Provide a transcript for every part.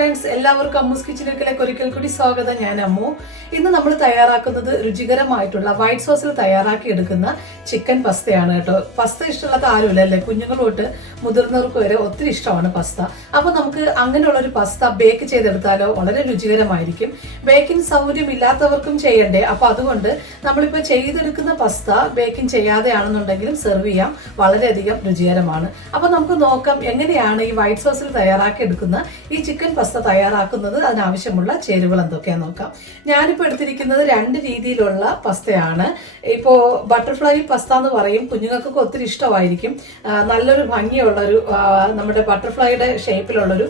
Friends, എല്ലാവർക്കും അമ്മൂസ് കിച്ചണിലേക്ക് ഒരിക്കൽ കൂടി സ്വാഗതം. ഞാൻ അമ്മു. ഇന്ന് നമ്മൾ തയ്യാറാക്കുന്നത് രുചികരമായിട്ടുള്ള വൈറ്റ് സോസിൽ തയ്യാറാക്കി എടുക്കുന്ന ചിക്കൻ പസ്തയാണ് കേട്ടോ. പസ്ത ഇഷ്ടമുള്ളത് ആരുമില്ല അല്ലേ? കുഞ്ഞുങ്ങൾ തൊട്ട് മുതിർന്നവർക്ക് വരെ ഒത്തിരി ഇഷ്ടമാണ് പസ്ത. അപ്പൊ നമുക്ക് അങ്ങനെയുള്ള ഒരു പസ്ത ബേക്ക് ചെയ്തെടുത്താലോ വളരെ രുചികരമായിരിക്കും. ബേക്കിംഗ് സൗകര്യം ഇല്ലാത്തവർക്കും ചെയ്യണ്ടേ? അപ്പൊ അതുകൊണ്ട് നമ്മളിപ്പോ ചെയ്തെടുക്കുന്ന പസ്ത ബേക്കിംഗ് ചെയ്യാതെയാണെന്നുണ്ടെങ്കിലും സെർവ് ചെയ്യാം, വളരെയധികം രുചികരമാണ്. അപ്പൊ നമുക്ക് നോക്കാം എങ്ങനെയാണ് ഈ വൈറ്റ് സോസിൽ തയ്യാറാക്കി എടുക്കുന്ന ഈ ചിക്കൻ പസ്ത തയ്യാറാക്കുന്നത്. അതിനാവശ്യമുള്ള ചേരുവകൾ എന്തൊക്കെയാന്ന് നോക്കാം. ഞാനിപ്പോൾ എടുത്തിരിക്കുന്നത് രണ്ട് രീതിയിലുള്ള പസ്തയാണ്. ഇപ്പോൾ ബട്ടർഫ്ലൈ പസ്ത എന്ന് പറയും, കുഞ്ഞുങ്ങൾക്കൊക്കെ ഒത്തിരി ഇഷ്ടമായിരിക്കും. നല്ലൊരു ഭംഗിയുള്ളൊരു നമ്മുടെ ബട്ടർഫ്ലൈയുടെ ഷേപ്പിലുള്ളൊരു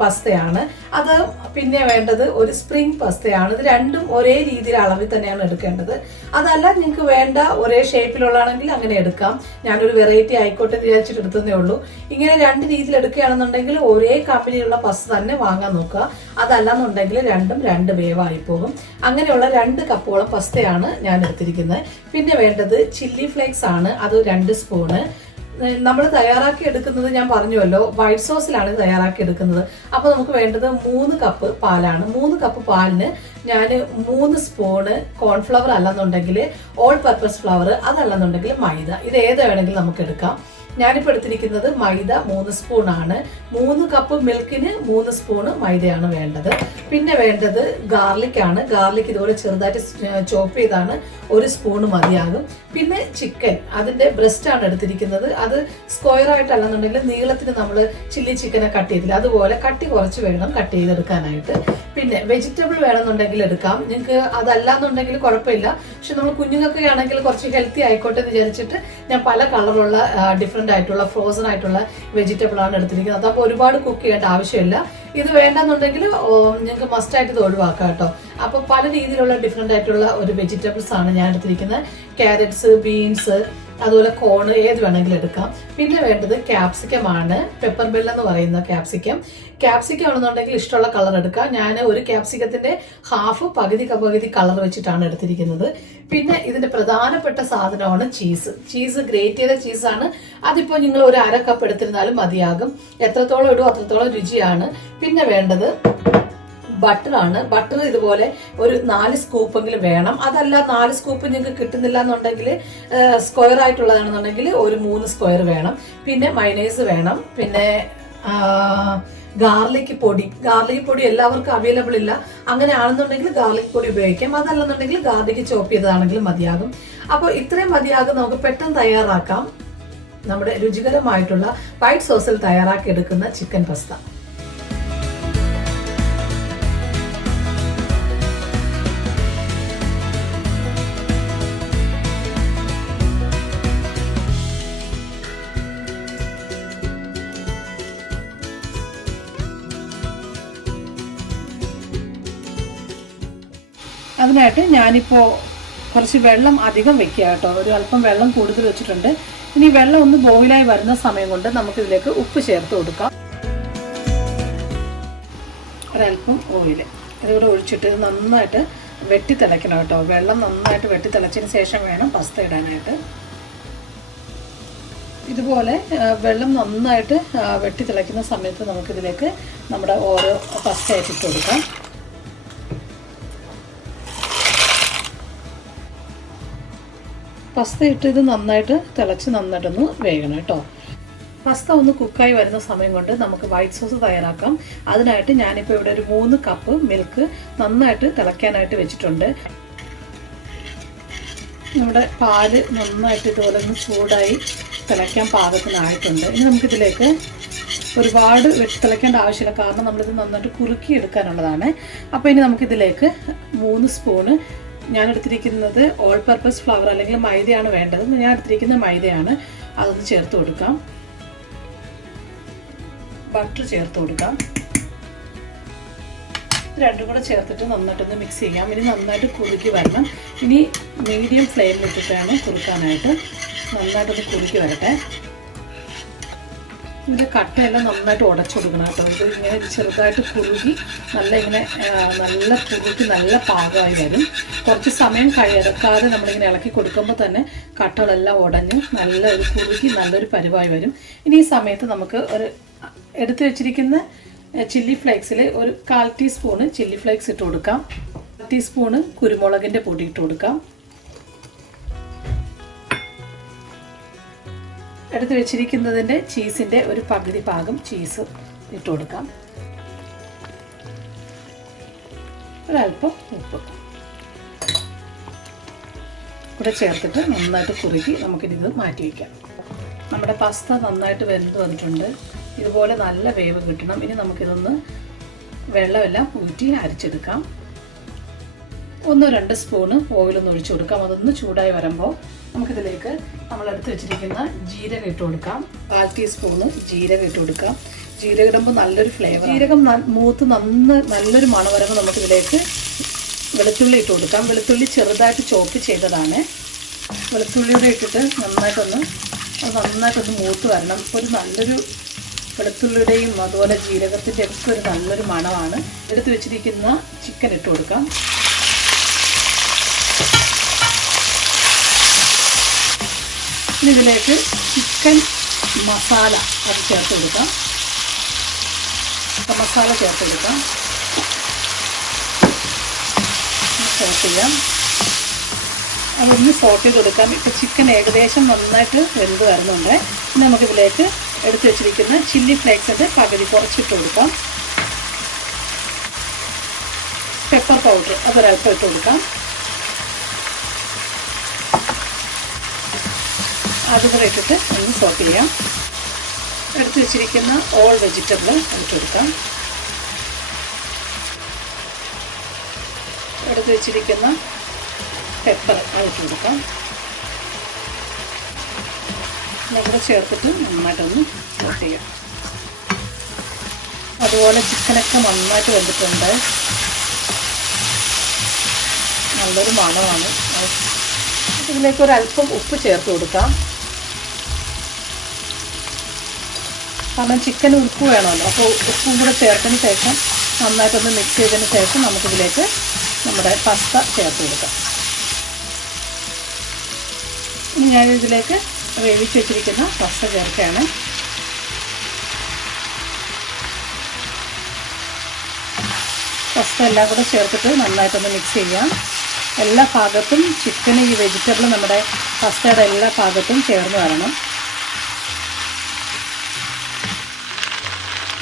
പസ്തയാണ് അത്. പിന്നെ വേണ്ടത് ഒരു സ്പ്രിംഗ് പസ്തയാണ്. ഇത് രണ്ടും ഒരേ രീതിയിൽ അളവിൽ തന്നെയാണ് എടുക്കേണ്ടത്. അതല്ല നിങ്ങൾക്ക് വേണ്ട ഒരേ ഷേപ്പിലുള്ളതാണെങ്കിൽ അങ്ങനെ എടുക്കാം. ഞാനൊരു വെറൈറ്റി ആയിക്കോട്ടെ വിചാരിച്ചിട്ട് എടുത്തതേ ഉള്ളൂ. ഇങ്ങനെ രണ്ട് രീതിയിൽ എടുക്കുകയാണെന്നുണ്ടെങ്കിൽ ഒരേ കമ്പനിയുള്ള പസ്ത തന്നെ വാങ്ങാൻ നോക്കുക. അതല്ലെന്നുണ്ടെങ്കിൽ രണ്ടും രണ്ട് വേവായി പോകും. അങ്ങനെയുള്ള 2 കപ്പോളം പസ്തയാണ് ഞാൻ എടുത്തിരിക്കുന്നത്. പിന്നെ വേണ്ടത് ചില്ലി ഫ്ലേക്സ് ആണ്, അത് 2 സ്പൂണ്. നമ്മൾ തയ്യാറാക്കി എടുക്കുന്നത് ഞാൻ പറഞ്ഞുവല്ലോ, വൈറ്റ് സോസിലാണ് തയ്യാറാക്കി എടുക്കുന്നത്. അപ്പൊ നമുക്ക് വേണ്ടത് 3 കപ്പ് പാലാണ്. 3 കപ്പ് പാലിന് ഞാൻ 3 സ്പൂണ് കോൺഫ്ലവർ അല്ലെന്നുണ്ടെങ്കിൽ ഓൾ പർപ്പസ് ഫ്ലവർ, അതല്ലെന്നുണ്ടെങ്കിൽ മൈദ, ഇത് ഏത് വേണമെങ്കിലും നമുക്ക് എടുക്കാം. ഞാനിപ്പോൾ എടുത്തിരിക്കുന്നത് മൈദ 3 സ്പൂണാണ്. 3 കപ്പ് മിൽക്കിന് 3 സ്പൂണ് മൈദയാണ് വേണ്ടത്. പിന്നെ വേണ്ടത് ഗാർലിക് ആണ്. ഗാർലിക് ഇതുപോലെ ചെറുതായിട്ട് ചോപ്പ് ചെയ്താണ്, 1 സ്പൂണ് മതിയാകും. പിന്നെ ചിക്കൻ, അതിന്റെ ബ്രസ്റ്റ് ആണ് എടുത്തിരിക്കുന്നത്. അത് സ്ക്വയർ ആയിട്ടല്ലെന്നുണ്ടെങ്കിൽ നീളത്തിന് നമ്മൾ ചില്ലി ചിക്കനെ കട്ട് ചെയ്തില്ല, അതുപോലെ കട്ടി കുറച്ച് വേണം കട്ട് ചെയ്തെടുക്കാനായിട്ട്. പിന്നെ വെജിറ്റബിൾ വേണമെന്നുണ്ടെങ്കിൽ എടുക്കാം, നിങ്ങൾക്ക് അതല്ലാന്നുണ്ടെങ്കിൽ കുഴപ്പമില്ല. പക്ഷെ നമ്മൾ കുഞ്ഞുങ്ങൾക്ക് ആണെങ്കിൽ കുറച്ച് ഹെൽത്തി ആയിക്കോട്ടെ എന്ന് വിചാരിച്ചിട്ട് ഞാൻ പല കളറുള്ള ഡിഫറെന്റ് ആയിട്ടുള്ള ഫ്രോസൺ ആയിട്ടുള്ള വെജിറ്റബിൾ ആണ് എടുത്തിരിക്കുന്നത്. അപ്പോൾ ഒരുപാട് കുക്ക് ചെയ്യേണ്ട ആവശ്യമില്ല. ഇത് വേണ്ടെന്നുണ്ടെങ്കിൽ നിങ്ങൾക്ക് മസ്റ്റ് ആയിട്ട് ഇത് ഒഴിവാക്കാം കേട്ടോ. അപ്പൊ പല രീതിയിലുള്ള ഡിഫറെന്റ് ആയിട്ടുള്ള ഒരു വെജിറ്റബിൾസ് ആണ് ഞാൻ എടുത്തിരിക്കുന്നത്. ക്യാരറ്റ്സ്, ബീൻസ്, അതുപോലെ കോണ്, ഏത് വേണമെങ്കിലും എടുക്കാം. പിന്നെ വേണ്ടത് ക്യാപ്സിക്കം ആണ്, പെപ്പർ ബെൽ എന്ന് പറയുന്ന ക്യാപ്സിക്കം. ക്യാപ്സിക്കം ആണെന്നുണ്ടെങ്കിൽ ഇഷ്ടമുള്ള കളർ എടുക്കാം. ഞാൻ ഒരു ക്യാപ്സിക്കത്തിന്റെ ഹാഫ് പകുതി കളർ വെച്ചിട്ടാണ് എടുത്തിരിക്കുന്നത്. പിന്നെ ഇതിന്റെ പ്രധാനപ്പെട്ട സാധനമാണ് ചീസ് ഗ്രേറ്റ് ചെയ്ത ചീസാണ്. അതിപ്പോ നിങ്ങൾ ഒരു 1/2 കപ്പ് എടുത്തിരുന്നാലും മതിയാകും. എത്രത്തോളം ഇടും അത്രത്തോളം രുചിയാണ്. പിന്നെ വേണ്ടത് ബട്ടറാണ്. ബട്ടർ ഇതുപോലെ ഒരു 4 സ്കൂപ്പെങ്കിലും വേണം. അതല്ല 4 സ്കൂപ്പ് നിങ്ങൾക്ക് കിട്ടുന്നില്ല എന്നുണ്ടെങ്കിൽ സ്ക്വയർ ആയിട്ടുള്ളതാണെന്നുണ്ടെങ്കിൽ ഒരു 3 സ്ക്വയർ വേണം. പിന്നെ മൈനേഴ്സ് വേണം. പിന്നെ ഗാർലിക് പൊടി എല്ലാവർക്കും അവൈലബിൾ ഇല്ല. അങ്ങനെ ആണെന്നുണ്ടെങ്കിൽ ഗാർലിക് പൊടി ഉപയോഗിക്കാം. അതല്ലെന്നുണ്ടെങ്കിൽ ഗാർലിക് ചോപ്പ് ചെയ്തതാണെങ്കിലും മതിയാകും. അപ്പോൾ ഇത്രയും മതിയാകും. നമുക്ക് പെട്ടെന്ന് തയ്യാറാക്കാം നമ്മുടെ രുചികരമായിട്ടുള്ള വൈറ്റ് സോസിൽ തയ്യാറാക്കി എടുക്കുന്ന ചിക്കൻ പസ്ത. അതിനായിട്ട് ഞാനിപ്പോൾ കുറച്ച് വെള്ളം അധികം വെക്കുക കേട്ടോ. ഒരു അല്പം വെള്ളം കൂടുതൽ വെച്ചിട്ടുണ്ട്. ഇനി വെള്ളം ഒന്ന് ബോയിലായി വരുന്ന സമയം കൊണ്ട് നമുക്കിതിലേക്ക് ഉപ്പ് ചേർത്ത് കൊടുക്കാം. ഒരല്പം ഓയിൽ ഇതിവിടെ ഒഴിച്ചിട്ട് ഇത് നന്നായിട്ട് വെട്ടി തിളയ്ക്കണം കേട്ടോ. വെള്ളം നന്നായിട്ട് വെട്ടി തിളച്ചതിന് ശേഷം വേണം പസ്ത ഇടാനായിട്ട്. ഇതുപോലെ വെള്ളം നന്നായിട്ട് വെട്ടി തിളയ്ക്കുന്ന സമയത്ത് നമുക്കിതിലേക്ക് നമ്മുടെ ഓരോ പസ്തയായിട്ട് ഇട്ട് കൊടുക്കാം. പസ്ത ഇട്ട് ഇത് നന്നായിട്ട് തിളച്ച് നന്നായിട്ടൊന്ന് വേകണം കേട്ടോ. പസ്ത ഒന്ന് കുക്കായി വരുന്ന സമയം കൊണ്ട് നമുക്ക് വൈറ്റ് സോസ് തയ്യാറാക്കാം. അതിനായിട്ട് ഞാനിപ്പോൾ ഇവിടെ ഒരു 3 കപ്പ് മിൽക്ക് നന്നായിട്ട് തിളയ്ക്കാനായിട്ട് വെച്ചിട്ടുണ്ട്. നമ്മുടെ പാല് നന്നായിട്ട് ഇതുപോലെ ഒന്ന് ചൂടായി തിളയ്ക്കാൻ പാകത്തിനായിട്ടുണ്ട്. ഇനി നമുക്കിതിലേക്ക് ഒരുപാട് തിളയ്ക്കേണ്ട ആവശ്യമില്ല, കാരണം നമ്മളിത് നന്നായിട്ട് കുറുക്കി എടുക്കാനുള്ളതാണ്. അപ്പോൾ ഇനി നമുക്കിതിലേക്ക് 3 സ്പൂണ് ഞാൻ എടുത്തിരിക്കുന്നത് ഓൾ പർപ്പസ് ഫ്ലവർ അല്ലെങ്കിൽ മൈദയാണ് വേണ്ടത്. ഞാൻ എടുത്തിരിക്കുന്നത് മൈദയാണ്. അതൊന്ന് ചേർത്ത് കൊടുക്കാം. ബട്ടർ ചേർത്ത് കൊടുക്കാം. രണ്ടും കൂടെ ചേർത്തിട്ട് നന്നായിട്ടൊന്ന് മിക്സ് ചെയ്യാം. ഇനി നന്നായിട്ട് കുറുക്കി വരണം. ഇനി മീഡിയം ഫ്ലെയിമിലിട്ടിട്ടാണ് കുറുക്കാനായിട്ട്. നന്നായിട്ടൊന്ന് കുറുക്കി വരട്ടെ. ഇതിൻ്റെ കട്ടയെല്ലാം നന്നായിട്ട് ഉടച്ചു കൊടുക്കണം കേട്ടോ. ഇത് ഇങ്ങനെ ചെറുതായിട്ട് കുറുകി നല്ല കുറുക്കി നല്ല പാകമായി വരും. കുറച്ച് സമയം എടുക്കാതെ നമ്മളിങ്ങനെ ഇളക്കി കൊടുക്കുമ്പോൾ തന്നെ കട്ടകളെല്ലാം ഉടഞ്ഞ് നല്ലൊരു കുറുകി നല്ലൊരു പരുവായി വരും. ഇനി ഈ സമയത്ത് നമുക്ക് ഒരു എടുത്തു വെച്ചിരിക്കുന്ന ചില്ലി ഫ്ലേക്സിൽ ഒരു 1/4 ടീസ്പൂണ് ചില്ലി ഫ്ലേക്സ് ഇട്ട് കൊടുക്കാം. 1 ടീസ്പൂണ് കുരുമുളകിൻ്റെ പൊടി ഇട്ട് കൊടുക്കാം. എടുത്ത് വെച്ചിരിക്കുന്നതിൻ്റെ ചീസിൻ്റെ ഒരു പകുതി ഭാഗം ചീസ് ഇട്ട് കൊടുക്കാം. ഒരല്പം ഉപ്പ് കൂടെ ചേർത്തിട്ട് നന്നായിട്ട് കുറുക്കി നമുക്കിത് മാറ്റി വയ്ക്കാം. നമ്മുടെ പാസ്ത നന്നായിട്ട് വെന്ത് വന്നിട്ടുണ്ട്. ഇതുപോലെ നല്ല വേവ് കിട്ടണം. ഇനി നമുക്കിതൊന്ന് വെള്ളമെല്ലാം ഊറ്റി അരച്ചെടുക്കാം. 1-2 സ്പൂണ് ഓയിലൊന്ന് ഒഴിച്ചു കൊടുക്കാം. അതൊന്ന് ചൂടായി വരുമ്പോൾ നമുക്കിതിലേക്ക് നമ്മളെടുത്ത് വെച്ചിരിക്കുന്ന ജീരകം ഇട്ട് കൊടുക്കാം. 1/4 ടീസ്പൂണ് ജീരകം ഇട്ട് കൊടുക്കാം. ജീരകം ഇടുമ്പോൾ നല്ലൊരു ഫ്ലേവർ. ജീരകം മൂത്ത് നല്ലൊരു മണം വരുമ്പോൾ നമുക്കിതിലേക്ക് വെളുത്തുള്ളി ഇട്ട് കൊടുക്കാം. വെളുത്തുള്ളി ചെറുതായിട്ട് ചോപ്പ് ചെയ്തതാണ്. വെളുത്തുള്ളിയുടെ ഇട്ടിട്ട് നന്നായിട്ടൊന്ന് മൂത്ത് വരണം. ഒരു നല്ലൊരു വെളുത്തുള്ളിയുടെയും അതുപോലെ ജീരകത്തിൻ്റെ ഒക്കെ ഒരു നല്ലൊരു മണമാണ്. എടുത്ത് വെച്ചിരിക്കുന്ന ചിക്കൻ ഇട്ട് കൊടുക്കാം. ഇനി ഇതിലേക്ക് ചിക്കൻ മസാല അത് ചേർത്ത് കൊടുക്കാം. മസാല ചേർത്ത് കൊടുക്കാം. സോട്ട് ചെയ്യാം. അതൊന്ന് സോട്ട് ചെയ്ത് കൊടുക്കാം. ഇപ്പോൾ ചിക്കൻ ഏകദേശം നന്നായിട്ട് വെന്ത് വരുന്നുണ്ട്. ഇനി നമുക്കിതിലേക്ക് എടുത്ത് വെച്ചിരിക്കുന്ന ചില്ലി ഫ്ലേക്സിൻ്റെ പകുതി കുറച്ചിട്ട് കൊടുക്കാം. പെപ്പർ പൗഡർ അതൊരൽപ്പം ഇട്ട് കൊടുക്കാം. അതുകൂടെ ഇട്ടിട്ട് ഒന്ന് സോട്ട് ചെയ്യാം. എടുത്ത് വെച്ചിരിക്കുന്ന ഓൾ വെജിറ്റബിൾ ഇട്ട് കൊടുക്കാം. എടുത്ത് വെച്ചിരിക്കുന്ന പെപ്പർ അതിട്ട് കൊടുക്കാം. നമ്മൾ ചേർത്തിട്ട് നന്നായിട്ടൊന്ന് സോട്ട് ചെയ്യാം. അതുപോലെ ചിക്കനൊക്കെ നന്നായിട്ട് വെന്തിട്ടുണ്ട്. നല്ലൊരു മണമാണ്. ഇതിലേക്ക് ഒരല്പം ഉപ്പ് ചേർത്ത് കൊടുക്കാം. കാരണം ചിക്കന് ഉപ്പ് വേണമല്ലോ. അപ്പോൾ ഉപ്പും കൂടെ ചേർത്തതിന് ശേഷം നന്നായിട്ടൊന്ന് മിക്സ് ചെയ്തതിന് ശേഷം നമുക്കിതിലേക്ക് നമ്മുടെ പാസ്ത ചേർത്ത് കൊടുക്കാം. ഇനി ഞാനിതിലേക്ക് വേവിച്ച് വെച്ചിരിക്കുന്ന പാസ്ത ചേർക്കുകയാണ്. പാസ്ത എല്ലാം കൂടെ ചേർത്തിട്ട് നന്നായിട്ടൊന്ന് മിക്സ് ചെയ്യാം. എല്ലാ ഭാഗത്തും ചിക്കന് ഈ വെജിറ്റബിൾ നമ്മുടെ പാസ്തയുടെ എല്ലാ ഭാഗത്തും ചേർന്ന് വരണം.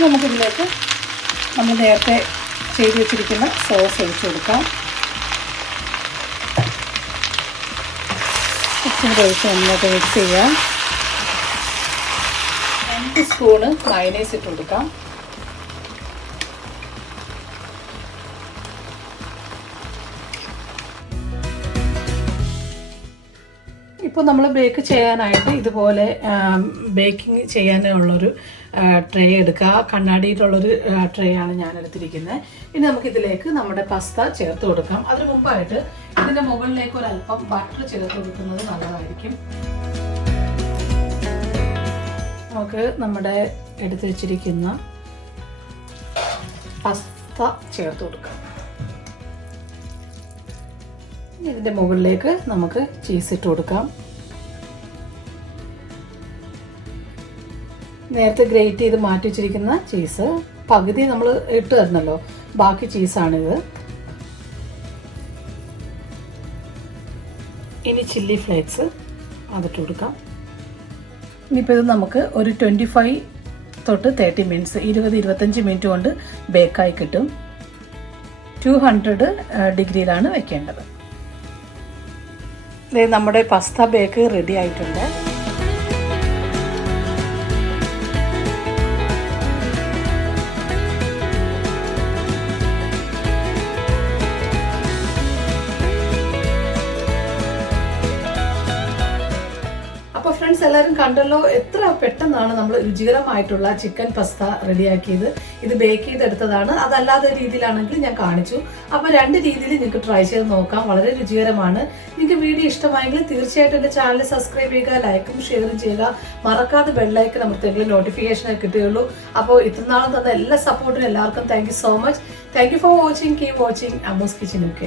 നമുക്കിതിലേക്ക് നമ്മൾ നേരത്തെ ചെയ്ത് വെച്ചിരിക്കുന്ന സോസ് ഒഴിച്ചു കൊടുക്കാം. ഇച്ചിരി ഒഴിച്ച് നന്നായിട്ട് മിക്സ് ചെയ്യാം. 2 സ്പൂണ് മയോണൈസ് ഇട്ട് കൊടുക്കാം. ഇപ്പോൾ നമ്മൾ ബേക്ക് ചെയ്യാനായിട്ട് ഇതുപോലെ ബേക്കിംഗ് ചെയ്യാനുള്ളൊരു ട്രേ എടുക്കുക. കണ്ണാടിയിലുള്ളൊരു ട്രേ ആണ് ഞാൻ എടുത്തിരിക്കുന്നത്. ഇനി നമുക്കിതിലേക്ക് നമ്മുടെ പാസ്ത ചേർത്ത് കൊടുക്കാം. അതിന് മുമ്പായിട്ട് ഇതിൻ്റെ മുകളിലേക്ക് ഒരല്പം ബട്ടർ ചേർത്ത് കൊടുക്കുന്നത് നല്ലതായിരിക്കും. നമുക്ക് നമ്മുടെ എടുത്ത് വെച്ചിരിക്കുന്ന പാസ്ത ചേർത്ത് കൊടുക്കാം. ഇതിൻ്റെ മുകളിലേക്ക് നമുക്ക് ചീസ് ഇട്ട് കൊടുക്കാം. നേരത്തെ ഗ്രേറ്റ് ചെയ്ത് മാറ്റി വെച്ചിരിക്കുന്ന ചീസ് പകുതി നമ്മൾ ഇട്ട് തരണല്ലോ, ബാക്കി ചീസാണിത്. ഇനി ചില്ലി ഫ്ലേക്സ് അതിട്ട് കൊടുക്കാം. ഇനിയിപ്പോൾ ഇത് നമുക്ക് ഒരു 25 തൊട്ട് 30 മിനിറ്റ്സ് 20-25 മിനിറ്റ് കൊണ്ട് ബേക്കായി കിട്ടും. 200 ഡിഗ്രിയിലാണ് വെക്കേണ്ടത്. നമ്മുടെ പാസ്ത ബേക്ക് റെഡി ആയിട്ടുണ്ട്. ഫ്രണ്ട്സ് എല്ലാവരും കണ്ടല്ലോ, എത്ര പെട്ടെന്നാണ് നമ്മൾ രുചികരമായിട്ടുള്ള ചിക്കൻ പസ്ത റെഡിയാക്കിയത്. ഇത് ബേക്ക് ചെയ്തെടുത്തതാണ്. അതല്ലാത്ത രീതിയിലാണെങ്കിൽ ഞാൻ കാണിച്ചു. അപ്പോൾ 2 രീതിയിൽ നിങ്ങൾക്ക് ട്രൈ ചെയ്ത് നോക്കാം. വളരെ രുചികരമാണ്. നിങ്ങൾക്ക് വീഡിയോ ഇഷ്ടമായെങ്കിൽ തീർച്ചയായിട്ടും എൻ്റെ ചാനൽ സബ്സ്ക്രൈബ് ചെയ്യുക, ലൈക്കും ഷെയറും ചെയ്യുക. മറക്കാതെ ബെല്ലൈക്കൺ അമർത്തെങ്കിലും നോട്ടിഫിക്കേഷൻ കിട്ടുകയുള്ളൂ. അപ്പോൾ ഇത്രനാളും തന്ന എല്ലാ സപ്പോർട്ടിനും എല്ലാവർക്കും thank you so much. Thank you for watching. Keep watching Ammu's kitchen UK.